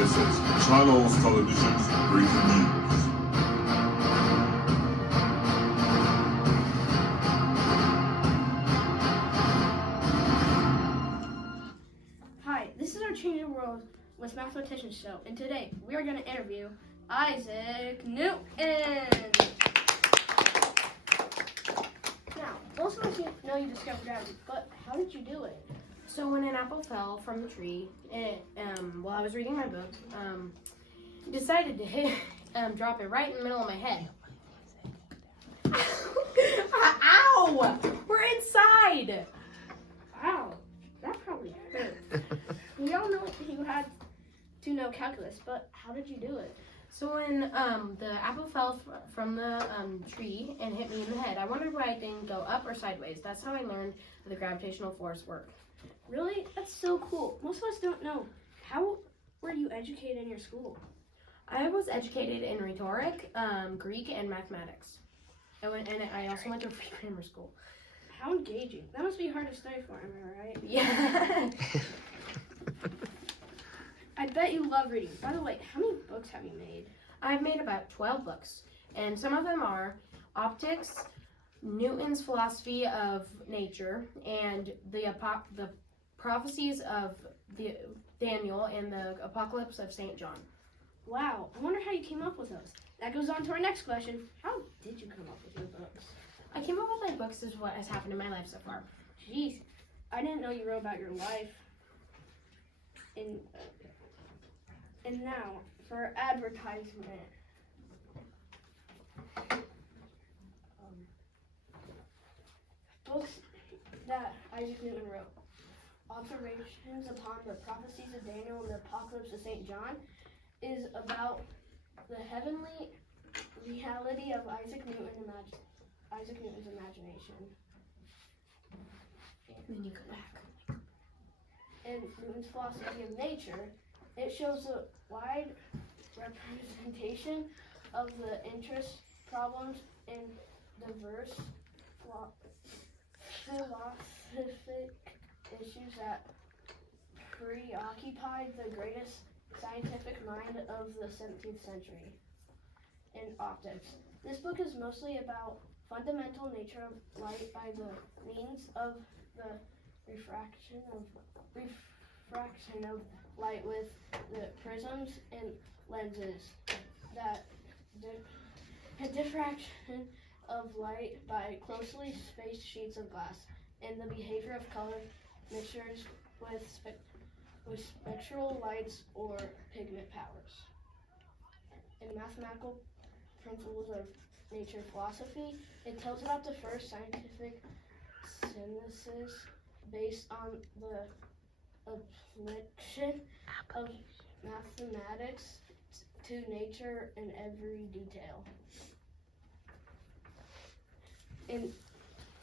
This is Kranau's Television's Breaking News. Hi, this is our Changing the World with Mathematicians show, and today we are going to interview Isaac Newton. Now, most of us know you discovered gravity, but how did you do it? So when an apple fell from the tree, while I was reading my book, I decided to drop it right in the middle of my head. Ow! We're inside! Wow, that probably hurt. We all know you had to know calculus, but how did you do it? So when the apple fell from the tree and hit me in the head, I wondered why it didn't go up or sideways. That's how I learned that the gravitational force worked. Really? That's so cool. Most of us don't know. How were you educated in your school? I was educated in rhetoric, Greek, and mathematics. I also went to a free grammar school. How engaging. That must be hard to study for, am I right? Yeah. I bet you love reading. By the way, how many books have you made? I've made about 12 books, and some of them are Optics, Newton's Philosophy of Nature, and the Prophecies of Daniel and the Apocalypse of St. John. Wow, I wonder how you came up with those. That goes on to our next question. How did you come up with your books? I came up with my books as what has happened in my life so far. Jeez, I didn't know you wrote about your life. And now, for our advertisement. Books that Isaac Newton wrote. Observations upon the Prophecies of Daniel and the Apocalypse of St. John is about the heavenly reality of Isaac Newton's imagination. And then you go back. In Newton's Philosophy of Nature, it shows a wide representation of the interest problems in diverse philosophic issues that preoccupied the greatest scientific mind of the 17th century. In optics, this book is mostly about fundamental nature of light by the means of the refraction of light with the prisms and lenses, that diffraction of light by closely spaced sheets of glass, and the behavior of color mixtures with spectral lights or pigment powers. In mathematical principles of nature philosophy, it tells about the first scientific synthesis based on the application of mathematics to nature in every detail. And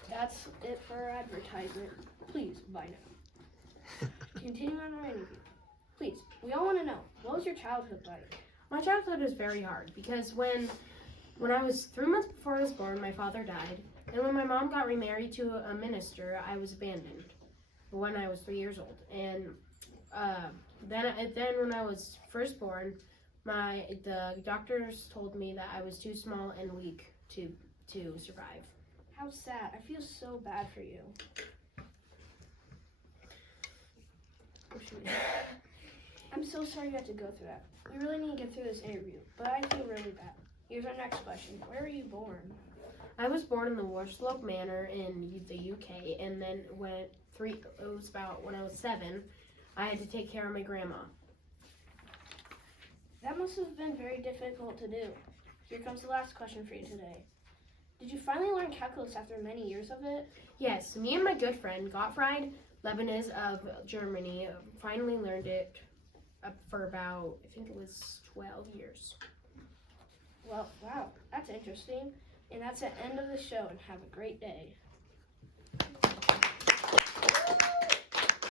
that's it for our advertisement. Please buy now. Continue on our interview. Please, we all want to know, what was your childhood like? My childhood was very hard because when I was 3 months before I was born, my father died. And when my mom got remarried to a minister, I was abandoned when I was 3 years old. And then when I was first born, the doctors told me that I was too small and weak to survive. How sad. I feel so bad for you. I'm so sorry you had to go through that. We really need to get through this interview, but I feel really bad. Here's our next question. Where were you born? I was born in the Worslope Manor in the UK, and then when I was 7, I had to take care of my grandma. That must have been very difficult to do. Here comes the last question for you today. Did you finally learn calculus after many years of it? Yes, me and my good friend Gottfried Leibniz of Germany finally learned it for about, I think it was 12 years. Well, wow, that's interesting. And that's the end of the show, and have a great day.